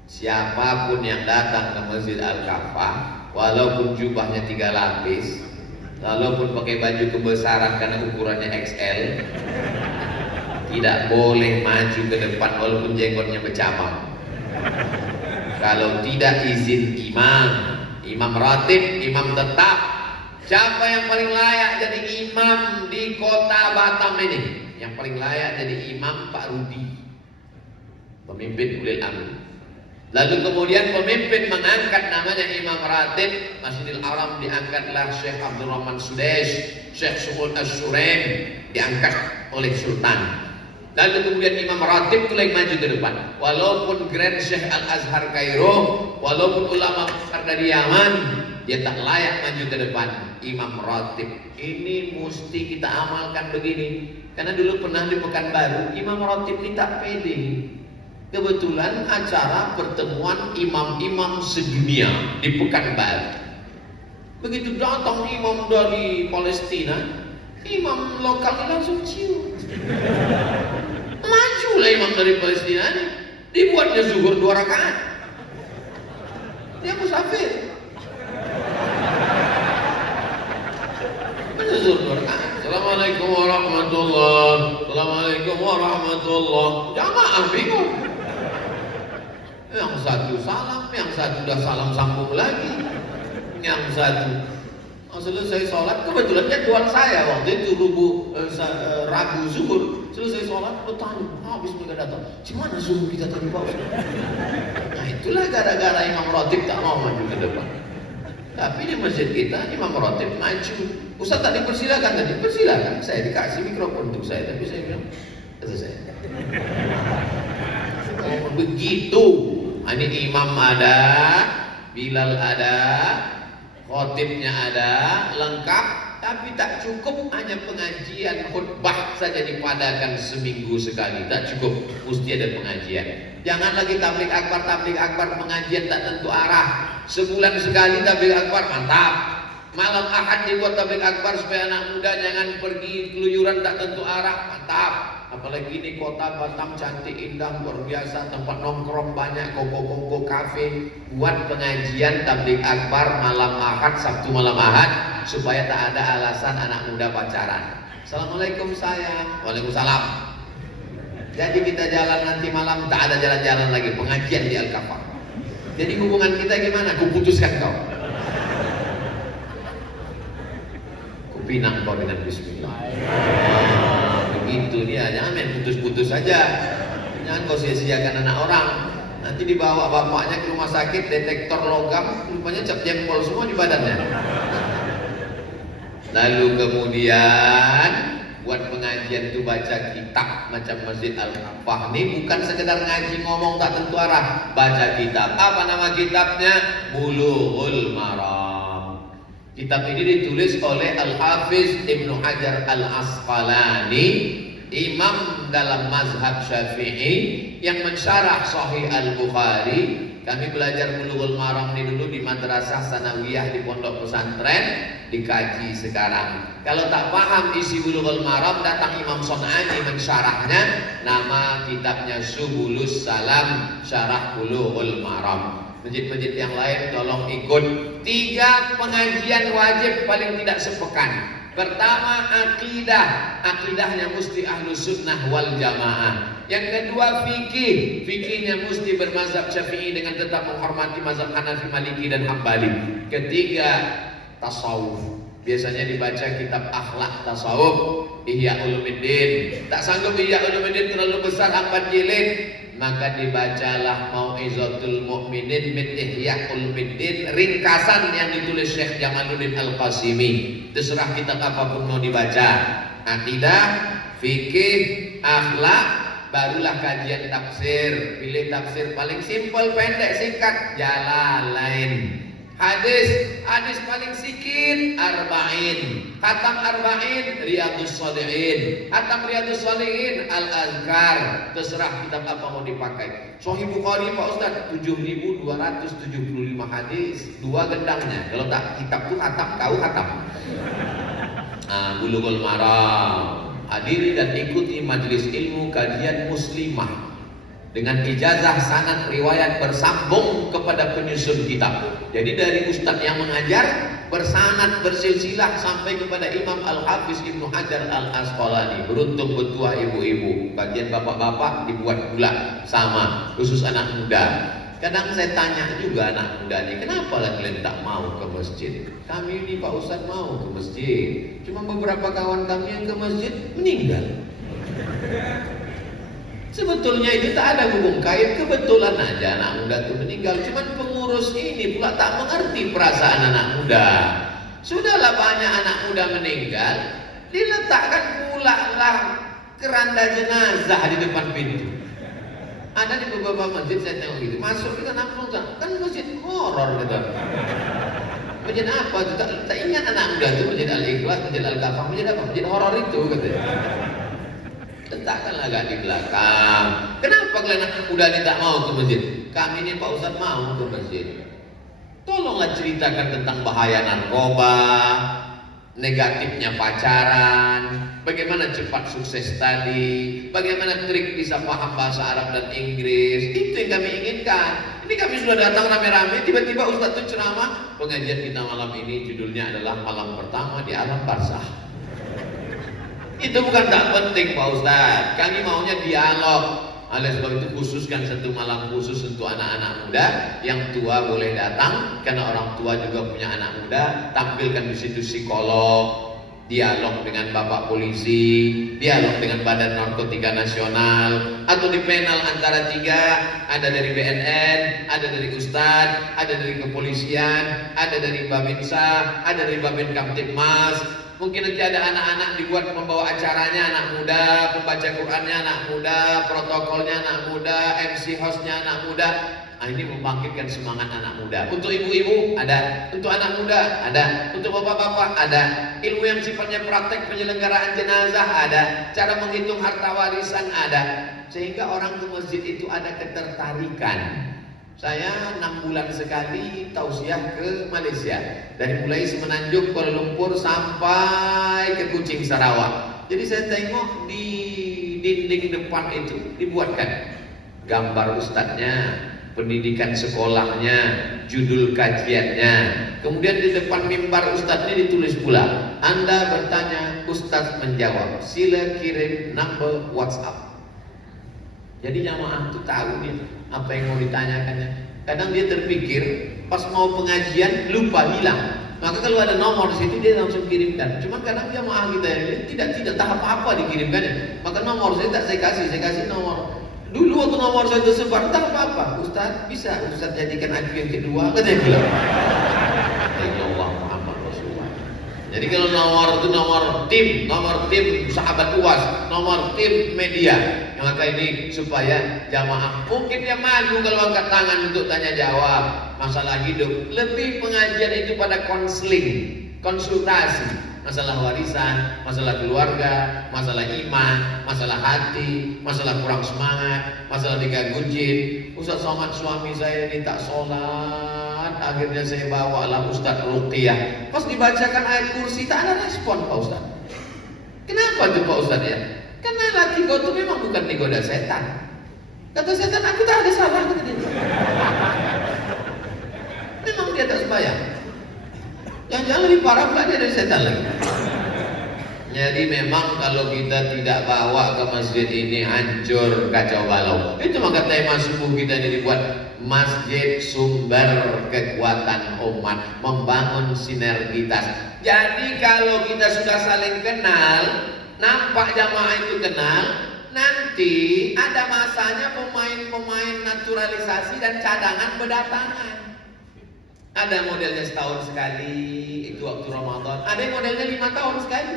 Siapapun yang datang ke Masjid Al-Kafah, walaupun jubahnya 3 lapis, walaupun pakai baju kebesaran karena ukurannya XL, tidak boleh maju ke depan walaupun jenggotnya bercabang. Kalau tidak izin imam ratib, imam tetap. Siapa yang paling layak jadi imam di kota Batam ini? Yang paling layak jadi imam Pak Rudi, pemimpin ulil amri. Lalu kemudian pemimpin mengangkat namanya imam ratib Masjidil Haram, diangkatlah Syekh Abdul Rahman Sudais, Syekh Su'ud As-Suraim diangkat oleh Sultan. Lalu kemudian imam ratib itu yang maju ke depan. Walaupun Grand Syekh Al-Azhar Kairo, walaupun ulama besar dari Yaman, dia tak layak maju ke depan. Imam ratib ini mesti kita amalkan begini. Karena dulu pernah di Pekanbaru, imam ratib ini tak pede. Kebetulan acara pertemuan imam-imam sedunia di Pekanbaru. Begitu datang imam dari Palestina, imam lokal ini langsung cium. Majulah imam dari Palestina ini, dibuatnya zuhur 2 rakaat. Dia musafir. Assalamualaikum warahmatullahi. Assalamualaikum warahmatullahi. Jamaah bingung. Yang satu salam, yang satu udah salam sambung lagi. Yang satu selesai sholat, kebetulan jadwal saya waktu itu Rabu zuhur. Selesai sholat, bertanya, habis mereka datang, gimana zuhur kita tadi Pak Ustaz? Nah itulah gara-gara imam ratib tak mau maju ke depan. Tapi di masjid kita imam ratib maju. Ustaz tak dipersilakan tadi, persilakan. Saya dikasih mikrofon untuk saya, tapi saya bilang, kata saya. Oh, begitu. Ini imam ada, Bilal ada, khotibnya ada, lengkap. Tapi tak cukup hanya pengajian khutbah saja dipadakan seminggu sekali, tak cukup, mesti ada pengajian. Jangan lagi tabligh akbar pengajian tak tentu arah. Sebulan sekali tabligh akbar, mantap. Malam Ahad dibuat tabligh akbar supaya anak muda jangan pergi keluyuran tak tentu arah, mantap. Apalagi di kota Batam cantik indah luar biasa, tempat nongkrong banyak, koko-koko kafe. Buat pengajian tabligh akbar malam Ahad, Sabtu malam Ahad, supaya tak ada alasan anak muda pacaran. Assalamualaikum sayang. Waalaikumsalam. Jadi kita jalan nanti malam, tak ada jalan-jalan lagi, pengajian di Al-Kafah. Jadi hubungan kita gimana? Kuputuskan kau. Kupinang kau dengan bismillah. Begitu dia, jangan main putus-putus saja. Jangan kau sia-siakan anak orang. Nanti dibawa bapaknya ke rumah sakit, detektor logam, rupanya cap jempol semua di badannya. Lalu kemudian buat pengajian itu baca kitab macam Masjid Al-Kafah ini bukan sekedar ngaji ngomong tak tentu arah, baca kitab. Apa nama kitabnya? Bulughul Maram. Kitab ini ditulis oleh Al-Hafiz Ibnu Hajar Al-Asqalani, imam dalam mazhab Syafi'i yang mensyarah Sahih Al-Bukhari. Kami belajar Bulughul Maram ini dulu di madrasah sanawiyah di pondok pesantren, dikaji sekarang. Kalau tak paham isi Bulughul Maram, datang Imam Son'ani mensyarahnya. Nama kitabnya Subulus Salam, Syarah Bulughul Maram. Masjid-masjid yang lain tolong ikut. 3 pengajian wajib paling tidak sepekan. Pertama, akidah. Akidahnya mesti ahlus sunnah wal jamaah. Yang kedua, fikih. Fikihnya mesti bermazhab Syafi'i dengan tetap menghormati mazhab Hanafi, Maliki dan Hambali. Ketiga, tasawuf. Biasanya dibaca kitab akhlak tasawuf, Ihya Ulumuddin. Tak sanggup Ihya Ulumuddin terlalu besar 4 jilid, maka dibacalah Mau'izatul Mu'minin min Ihya Ulumuddin, ringkasan yang ditulis Syekh Jamaluddin Al-Qasimi. Terserah kitab apapun mau dibaca. Akidah, fikih, akhlak, barulah kajian tafsir. Pilih tafsir paling simpel, pendek, singkat, jalan lain. Hadis paling sikit, arba'in. Khatam arba'in, Riyadhus Shalihin. Khatam Riyadhus Shalihin, Al-Azkar. Terserah kitab apa mau dipakai. Sahih Bukhari Pak Ustaz 7.275 hadis, 2 gendangnya. Kalau tak kitab tuh khatam, kau khatam. Bulughul Maram, hadiri dan ikuti majelis ilmu kajian Muslimah dengan ijazah sanad riwayat bersambung kepada penyusun kitab. Jadi dari ustadz yang mengajar bersanad bersilsilah sampai kepada Imam Al-Hafiz Ibnu Hajar Al-Asqalani. Beruntung betua ibu-ibu, bagian bapak-bapak dibuat pula sama, khusus anak muda. Kadang saya tanya juga anak muda ini, kenapa lah kalian tak mau ke masjid? Kami ini Pak Ustadz mau ke masjid, cuma beberapa kawan kami yang ke masjid meninggal. Sebetulnya itu tak ada hubung kait, kebetulan aja anak muda itu meninggal. Cuman pengurus ini pula tak mengerti perasaan anak muda. Sudahlah banyak anak muda meninggal, diletakkan pula lah keranda jenazah di depan pintu. Ada di beberapa masjid saya tengok gitu, masuk kita nampung kan masjid horor gitu. Masjid apa itu? Tak ingat anak muda itu masjid Al-Ikhlas, masjid Al-Kafah, masjid apa? Masjid horor itu katanya. Letakkanlah agak di belakang. Kenapa kalian anak muda ini tak mau ke masjid? Kami ini Pak Ustadz mau ke masjid. Tolonglah ceritakan tentang bahaya narkoba, negatifnya pacaran, bagaimana cepat sukses tadi, bagaimana trik bisa paham bahasa Arab dan Inggris. Itu yang kami inginkan. Ini kami sudah datang rame-rame, tiba-tiba Ustadz itu ceramah. Pengajian kita malam ini judulnya adalah malam pertama di alam barzah. Itu bukan tak penting Pak Ustadz, kami maunya dialog. Oleh sebab itu khususkan satu malam khusus untuk anak-anak muda. Yang tua boleh datang karena orang tua juga punya anak muda. Tampilkan di situ psikolog, dialog dengan bapak polisi, dialog dengan Badan Narkotika Nasional, atau di panel antara tiga, ada dari BNN, ada dari Ustadz, ada dari kepolisian, ada dari Babinsa, ada dari Babin Kamtibmas. Mungkin nanti ada anak-anak dibuat membawa acaranya anak muda, pembaca Qurannya anak muda, protokolnya anak muda, MC hostnya anak muda. Nah, ini membangkitkan semangat anak muda. Untuk ibu-ibu ada, untuk anak muda ada, untuk bapak-bapak ada. Ilmu yang sifatnya praktek penyelenggaraan jenazah ada, cara menghitung harta warisan ada. Sehingga orang ke masjid itu ada ketertarikan. Saya 6 bulan sekali tausiah ke Malaysia. Dari mulai Semenanjung, Kuala Lumpur sampai ke Kuching, Sarawak. Jadi saya tengok di dinding depan itu dibuatkan gambar ustadznya, pendidikan sekolahnya, judul kajiannya. Kemudian di depan mimbar ustadznya ditulis pula, Anda bertanya, ustadz menjawab. Sila kirim number WhatsApp. Jadi jamaah itu tahu dia apa yang mau ditanyakannya. Kadang dia terpikir pas mau pengajian lupa hilang. Maka kalau ada nomor di situ dia langsung kirimkan. Cuma kadang jamaah kita ini tidak tahu apa-apa dikirimkannya. Maka nomor saya kasih nomor. Dulu waktu nomor saya tersebar tak apa-apa. Ustaz bisa Ustaz jadikan aku yang kedua, katanya bilang. Ya Allah Muhammad Rasulullah. Jadi kalau nomor itu nomor tim sahabat UAS, nomor tim media. Maka ini supaya jamaah mungkin dia malu kalau angkat tangan untuk tanya jawab masalah hidup. Lebih pengajian itu pada konseling, konsultasi, masalah warisan, masalah keluarga, masalah iman, masalah hati, masalah kurang semangat, masalah diganggu jin. Ustaz Somad suami saya ini tak sholat, akhirnya saya bawalah Ustaz Ruqyah. Pas dibacakan ayat kursi tak ada respon Pak Ustaz. Kenapa tuh Pak Ustaz ya? Karena laki kau itu memang bukan digoda setan. Kata setan, aku tak ada salah, kata dia. Memang dia tak sembahyang. Jangan-jangan lebih parah pula dia dari setan lagi. Jadi memang kalau kita tidak bawa ke masjid ini hancur kacau balau. Itu maka tema subuh kita ini dibuat masjid sumber kekuatan umat, membangun sinergitas. Jadi kalau kita sudah saling kenal, nampak jamaah itu kenal, nanti ada masanya pemain-pemain naturalisasi dan cadangan berdatangan. Ada modelnya setahun sekali, itu waktu Ramadan. Ada yang modelnya 5 tahun sekali.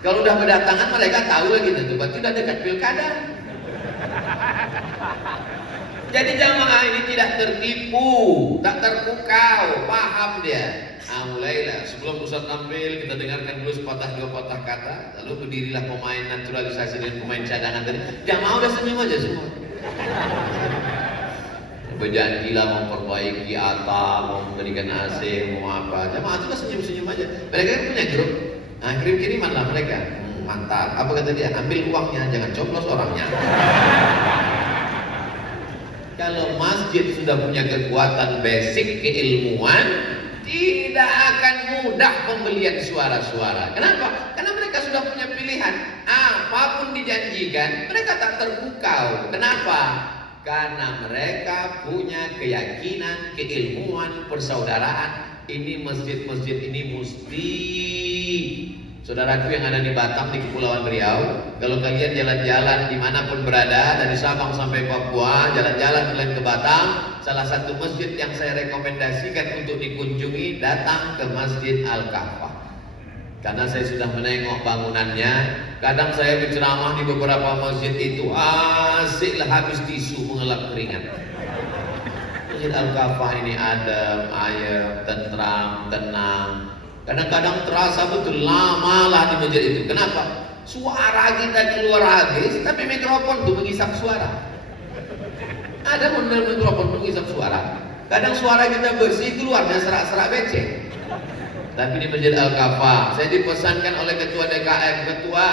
Kalau udah berdatangan mereka tahu lagi tentu, berarti udah dekat pilkada. Jadi jamaah ini tidak tertipu, tak terpukau, paham dia. Mulailah sebelum Ustaz tampil kita dengarkan dulu sepatah dua patah kata, lalu berdirilah pemain naturalisasi dan pemain cadangan tadi. Jamaah udah senyum aja semua. Berjanjilah memperbaiki atap, mau memberikan AC, mau apa. Jamaah itu senyum-senyum aja. Mereka kan punya grup. Nah, kirim-kiriman lah mereka. mantap. Apa kata dia? Ambil uangnya, jangan coblos orangnya. Kalau masjid sudah punya kekuatan basic keilmuan, tidak akan mudah pembelian suara-suara. Kenapa? Karena mereka sudah punya pilihan. Apapun dijanjikan, mereka tak terpukau. Kenapa? Karena mereka punya keyakinan, keilmuan, persaudaraan. Ini masjid-masjid ini mesti. Saudaraku yang ada di Batam, di Kepulauan Riau, kalau kalian jalan-jalan dimanapun berada, dari Sabang sampai Papua, jalan-jalan kalian ke Batam, salah satu masjid yang saya rekomendasikan untuk dikunjungi, datang ke Masjid Al-Kafah. Karena saya sudah menengok bangunannya. Kadang saya berceramah di beberapa masjid itu, asiklah habis tisu mengelap keringat. Masjid Al-Kafah ini adem, ayem, tentram, tenang. Kadang-kadang terasa betul lamalah di masjid itu. Kenapa? Suara kita keluar habis, tapi mikrofon tuh mengisap suara. Ada benar mikrofon mengisap suara. Kadang suara kita bersih, keluarnya serak-serak becek. Tapi di Masjid Al-Kafah, saya dipesankan oleh Ketua DKM, Ketua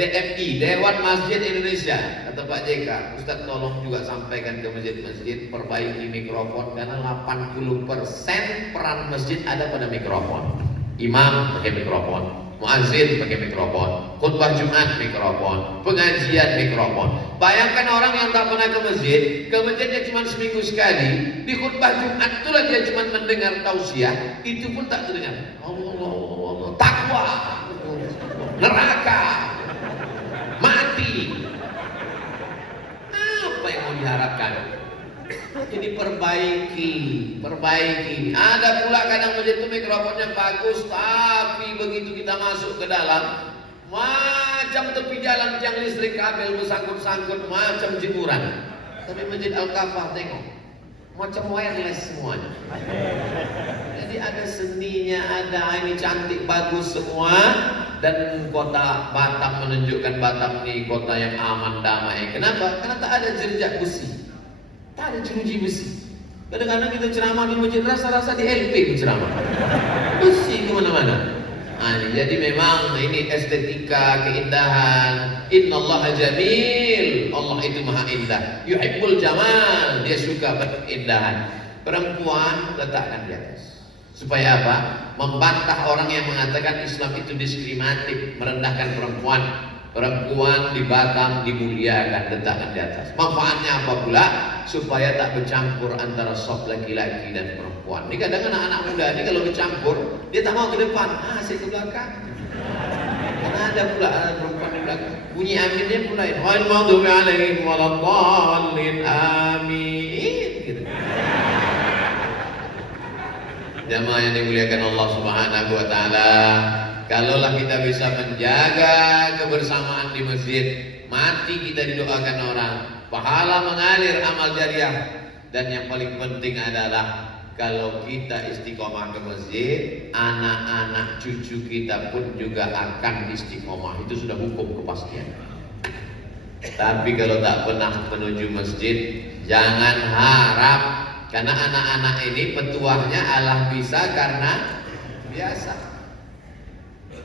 DMI, Dewan Masjid Indonesia, kata Pak JK, Ustaz tolong juga sampaikan ke masjid-masjid, perbaiki mikrofon, karena 80% peran masjid ada pada mikrofon. Imam pakai mikrofon, muazzin pakai mikrofon, khutbah Jumat mikrofon, pengajian mikrofon. Bayangkan orang yang tak pernah ke masjidnya cuma seminggu sekali, di khutbah Jumat itulah dia cuma mendengar tausiah, itu pun tak terdengar. Allah, takwa, neraka, mati. Apa yang mau diharapkan? Jadi perbaiki. Ada pula kadang masjid itu mikrofonnya bagus, tapi begitu kita masuk ke dalam, macam tepi jalan tiang listrik kabel bersangkut-sangkut, macam jemuran. Tapi Masjid Al-Kafah tengok, macam wireless semuanya. Jadi ada seninya, ada ini cantik bagus semua. Dan kota Batam menunjukkan Batam ini kota yang aman damai. Kenapa? Karena tak ada jejak besi. Tak ada jeruji besi. Kadang-kadang kita ceramah di masjid rasa-rasa di LP berceramah. Besi kemana-mana. Jadi memang ini estetika, keindahan. Innallaha jamil. Allah itu maha indah. Yuhibbul jamal. Dia suka keindahan. Perempuan letakkan di atas. Supaya apa? Membantah orang yang mengatakan Islam itu diskriminatif, merendahkan perempuan. Perempuan di Batam dimuliakan, letakkan di atas. Manfaatnya apa pula? Supaya tak bercampur antara sop laki-laki dan perempuan. Ini kadang anak-anak muda ini kalau bercampur, dia tak mau ke depan, asik ke belakang. Karena ada pula perempuan di belakang. Bunyi aminnya pula, ghairil maghdubi alaihim waladdallin, amin. Gitu. Jamaah yang dimuliakan Allah Subhanahu wa taala, kalaulah kita bisa menjaga kebersamaan di masjid, mati kita didoakan orang, pahala mengalir, amal jariah. Dan yang paling penting adalah kalau kita istiqomah ke masjid, anak-anak cucu kita pun juga akan istiqomah. Itu sudah hukum kepastian. Tapi kalau tak pernah menuju masjid, jangan harap. Karena anak-anak ini petuahnya Allah bisa karena biasa.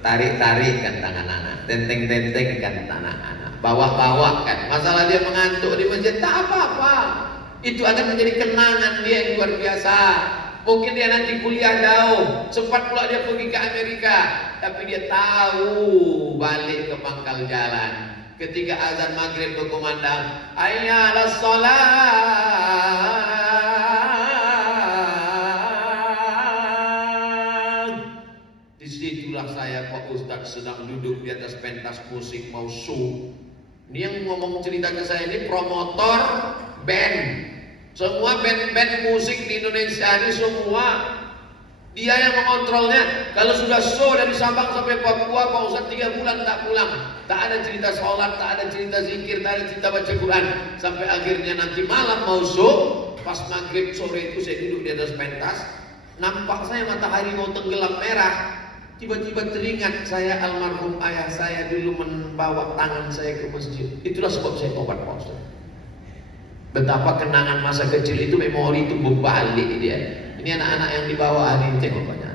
Tarik-tarik kan tangan anak, tenteng-tenteng kan tangan anak, bawa-bawa kan. Masalah dia mengantuk di masjid tak apa-apa. Itu akan menjadi kenangan dia yang luar biasa. Mungkin dia nanti kuliah jauh, sempat pula dia pergi ke Amerika, tapi dia tahu balik ke pangkal jalan. Ketika azan maghrib berkumandang, hayya 'alas shalah, disitulah saya Pak Ustadz sedang duduk di atas pentas musik mau show. Ini yang ngomong cerita ke saya ini promotor band. Semua band-band musik di Indonesia ini semua dia yang mengontrolnya. Kalau sudah show dari Sabang sampai Papua, Pak Ustadz 3 bulan tak pulang. Tak ada cerita sholat, tak ada cerita zikir, tak ada cerita baca Quran. Sampai akhirnya nanti malam mau show, pas maghrib sore itu saya duduk di atas pentas, nampak saya matahari mau tenggelam merah. Tiba-tiba teringat saya almarhum ayah saya dulu membawa tangan saya ke masjid. Itulah sebab saya tobat, Pak Ustaz. Betapa kenangan masa kecil itu, memori itu berbalik dia. Ini anak-anak yang dibawa hari ini, tengok banyak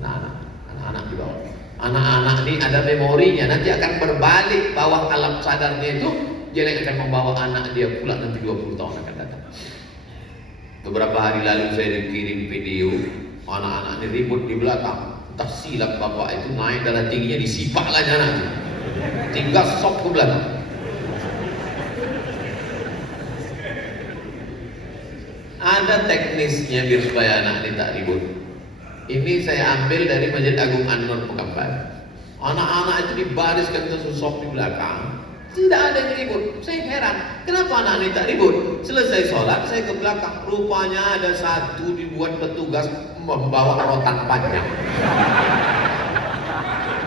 anak-anak di bawah. Anak-anak ini ada memorinya, nanti akan berbalik bawah alam sadarnya itu, dia yang akan membawa anak dia pula nanti 20 tahun akan datang. Beberapa hari lalu saya dikirim video anak-anak ini ribut di belakang, entah silap bapak itu naik darah tingginya disipak lah anak itu, tinggal sok ke belakang. Ada teknisnya biar supaya anak ini tak ribut. Ini saya ambil dari Masjid Agung An-Nur Pekanbaru. Anak-anak itu dibariskan tersusuk di belakang, tidak ada yang ribut. Saya heran, kenapa anak ini tak ribut? Selesai sholat, saya ke belakang. Rupanya ada satu dibuat petugas membawa rotan panjang,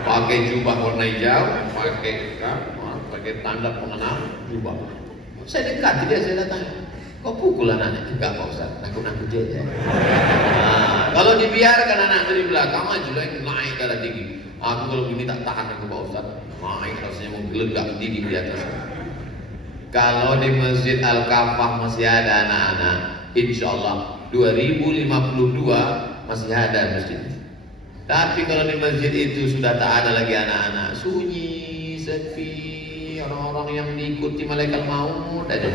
pakai jubah warna hijau, pakai tanda pengenal jubah. Saya dekati dia, saya datang. Kau pukul anaknya? Enggak Pak Ustaz, nakut-nakut dia. Nah, kalau dibiarkan anak dari belakang maju lagi naik darah tinggi. Aku kalau begini tak tahan aku Pak Ustaz, naik rasanya mau gelegak diri di atas. Kalau di Masjid Al-Kafah masih ada anak-anak, insya Allah 2052 masih ada masjid. Tapi kalau di masjid itu sudah tak ada lagi anak-anak, sunyi, sepi, orang-orang yang diikuti malaikat maut aja.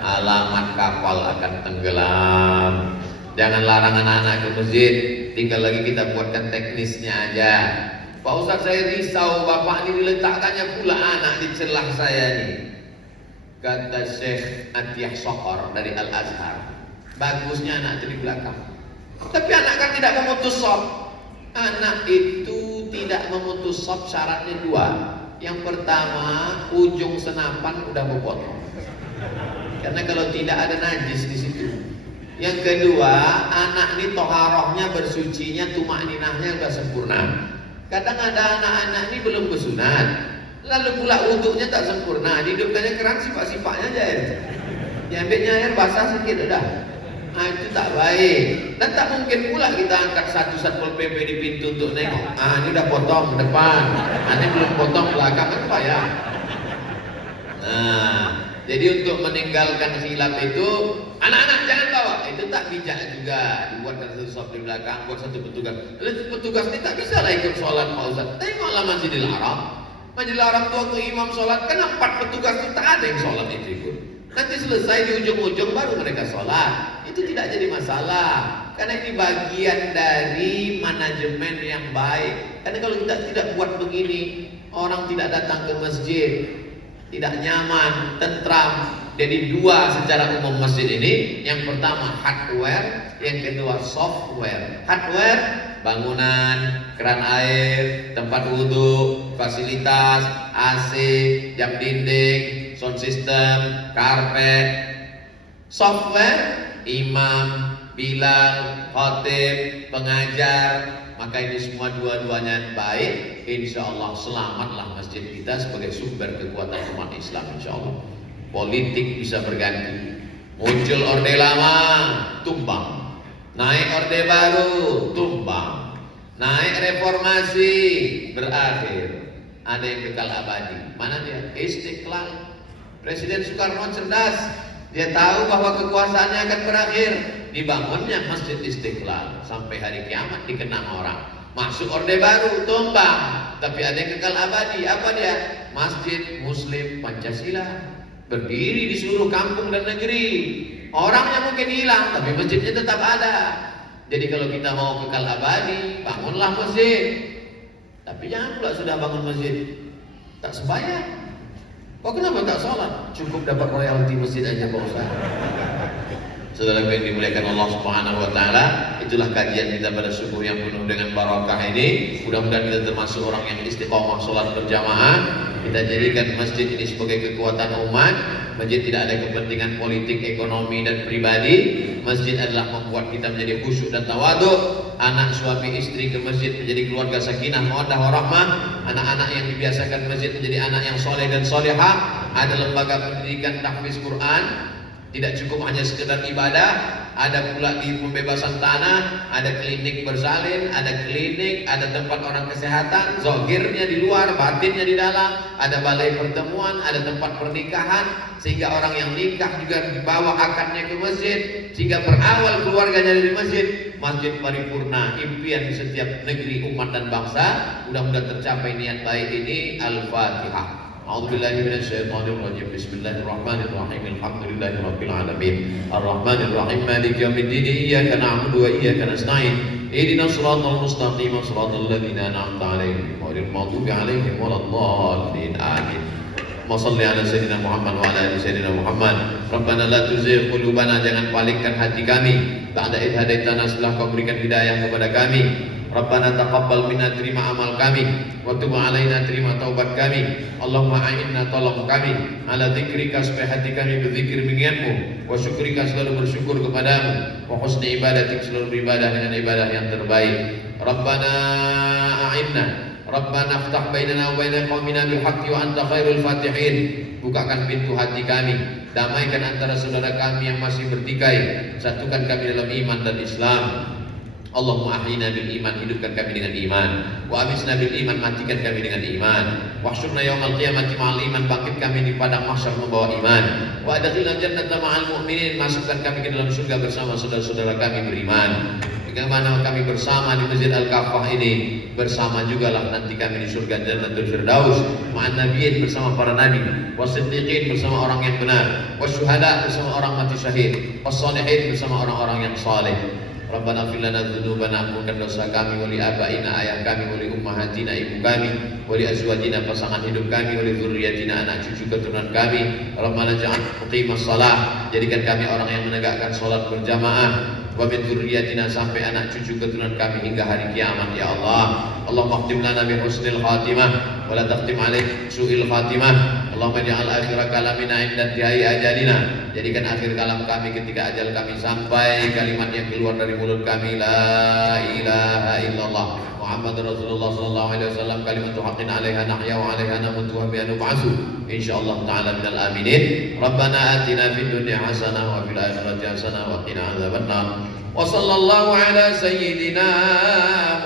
Alamat kapal akan tenggelam. Jangan larang anak-anak ke masjid, tinggal lagi kita buatkan teknisnya aja. Pak Ustaz, saya risau bapak ini diletakkannya pula anak di celah saya nih. Kata Syekh Atiyah Sokor dari Al-Azhar, bagusnya anak itu di belakang. Tapi anak kan tidak memutus sop. Anak itu tidak memutus sop syaratnya dua. Yang pertama, ujung senapan udah berpotong, karena kalau tidak ada najis di situ. Yang kedua, anak ini toharohnya, bersucinya, tumakninahnya sudah sempurna. Kadang ada anak-anak ini belum bersunat, lalu pula wuduknya tak sempurna, dihidupkannya keran, sifat-sifatnya aja air. Diambilnya air basah sedikit udah. Nah, itu tak baik. Dan tak mungkin pula kita angkat satu Satpol PP di pintu untuk nengok. Ini udah potong depan, ini belum potong belakang, kan payah. Nah, jadi untuk meninggalkan khilaf itu, anak-anak jangan bawa. Itu tak bijak juga. Dibuatkan satu sop di belakang, buat satu petugas. Lalu petugas ini tak bisa lah ikut sholat Pak Ustaz. Tengoklah Masjidil Haram. Masjidil Haram itu waktu imam sholat, kan 4 petugas itu tak ada yang sholat itu ikut. Nanti selesai di ujung-ujung baru mereka sholat. Itu tidak jadi masalah, karena ini bagian dari manajemen yang baik. Karena kalau kita tidak buat begini, orang tidak datang ke masjid, tidak nyaman, tentram. Jadi dua secara umum masjid ini. Yang pertama hardware, yang kedua software. Hardware, bangunan, keran air, tempat wudhu, fasilitas, AC, jam dinding, sound system, karpet. Software, imam, bilal, khatib, pengajar. Maka ini semua dua-duanya baik. Insya Allah selamatlah masjid kita sebagai sumber kekuatan umat Islam. Insya Allah politik bisa berganti. Muncul orde lama, tumbang. Naik orde baru, tumbang. Naik reformasi, berakhir. Ada yang kekal abadi. Mana dia? Istiqlal. Presiden Soekarno cerdas. Dia tahu bahwa kekuasaannya akan berakhir. Dibangunnya Masjid Istiqlal sampai hari kiamat dikenang orang. Masuk orde baru, tumbang. Tapi ada yang kekal abadi. Apa dia? Masjid Muslim Pancasila, berdiri di seluruh kampung dan negeri. Orangnya mungkin hilang, tapi masjidnya tetap ada. Jadi kalau kita mau kekal abadi, bangunlah masjid. Tapi jangan pula sudah bangun masjid tak sembahyang. Kok kenapa tak sholat? Cukup dapat royalti masjid aja Pak Ustaz. Saudara yang dimuliakan Allah Subhanahu wa taala, itulah kajian kita pada subuh yang penuh dengan barakah ini. Mudah-mudahan kita termasuk orang yang istiqomah sholat berjamaah. Kita jadikan masjid ini sebagai kekuatan umat. Masjid tidak ada kepentingan politik, ekonomi dan pribadi. Masjid adalah membuat kita menjadi khusyuk dan tawadhu. Anak suami istri ke masjid menjadi keluarga sakinah mawaddah warahmah. Anak-anak yang dibiasakan masjid menjadi anak yang soleh dan solehah. Ada lembaga pendidikan tahfiz Quran. Tidak cukup hanya sekedar ibadah, ada pula di pembebasan tanah, ada klinik bersalin, ada klinik, ada tempat orang kesehatan, zahirnya di luar, batinnya di dalam, ada balai pertemuan, ada tempat pernikahan, sehingga orang yang nikah juga dibawa akadnya ke masjid, sehingga berawal keluarganya dari masjid. masjid paripurna, impian di setiap negeri, umat dan bangsa. Mudah-mudahan tercapai niat baik ini. Al-Fatihah. A'udzubillahi minasyaitonirrajim. Bismillahirrahmanirrahim. Alhamdulillahirabbil alamin. Arrahmanir rahim. Maliki yaumiddin. Iyyaka na'budu wa iyyaka nasta'in. Ihdinas siratal mustaqim. Shiratal ladzina an'amta 'alaihim ghairil maghdubi 'alaihim waladdallin. Amin. Wassalli ala sayyidina Muhammad wa ala ali sayyidina Muhammad. Rabbana la tuzigh qulubana, jangan palingkan hati kami ba'da idh hadaitana, setelah Kau berikan hidayah kepada kami. Rabbana taqabbal minna, terima amal kami, wa tub alaina, terima taubat kami. Allahumma a'inna, tolong kami, ala dzikrika, supaya hati kami berzikir mengingatmu, wa syukrika, selalu bersyukur kepadamu, wa husni ibadatik, selalu beribadah dengan ibadah yang terbaik. Rabbana a'inna, Rabbana aftah bainana wa baina qaumina bil haqqi wa anta khairul fatihin. Bukakan pintu hati kami, damaikan antara saudara kami yang masih bertikai, satukan kami dalam iman dan Islam. Allahumma ahyina bil iman, hidupkan kami dengan iman. Wa amisna bil iman, matikan kami dengan iman. Wahsyurna yaumal qiyamati ma'al iman, bangkit kami di padang mahsyar membawa iman. Wa adkhilna jannata ma'al mu'minin, masukkan kami ke dalam surga bersama saudara-saudara kami beriman. Bagaimana kami bersama di Masjid Al-Kafah ini, bersama jugalah nanti kami di surga Jannatul Firdaus, ma'an nabiyyin, bersama para nabi, wasiddiqin, bersama orang yang benar, wasyuhada, bersama orang mati syahid, wassalihin, bersama orang-orang yang saleh. Rabbana fil lana dzunubana, ampunkan dosa kami, wali abaina, ayah kami, wali ummahatina, ibu kami, wali azwajina, pasangan hidup kami, wali dzurriyyatina, anak cucu keturunan kami. Rabbana ja'al muqimas shalah, jadikan kami orang yang menegakkan salat berjamaah. Wa min dzurriyyatina, sampai anak cucu keturunan kami hingga hari kiamat ya Allah. Allahumma khtim lana bi husnil khatimah wa la takhtim alaik su'il khatimah. Allahumma ja'al akhir kalamina inda intihai ajalina, jadikan akhir kalam kami ketika ajal kami sampai, kalimat yang keluar dari mulut kami la ilaha illallah Muhammad Rasulullah sallallahu alaihi wasallam, kalimatu haqqin 'alaiha nahya wa 'alaiha namutu wa biha nub'atsu insyaallah taala minal aminin. Rabbana atina fid dunya hasanah wa fil akhirati hasanah wa qina adzabannar. Wa sallallahu ala sayyidina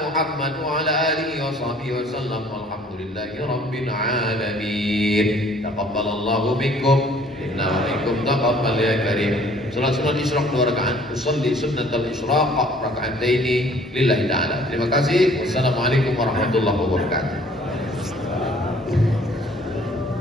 Muhammad wa ala alihi wa sahbihi wa sallam. Walhamdulillahi rabbil alamin. Taqabbalallahu minkum inna wa minkum taqabbal ya karim. Salat sunat Isyraq 2 rakaat, usolli sunnatal Isyraq raka'ataini lillahi ta'ala. Terima kasih. Wassalamualaikum warahmatullahi wabarakatuh.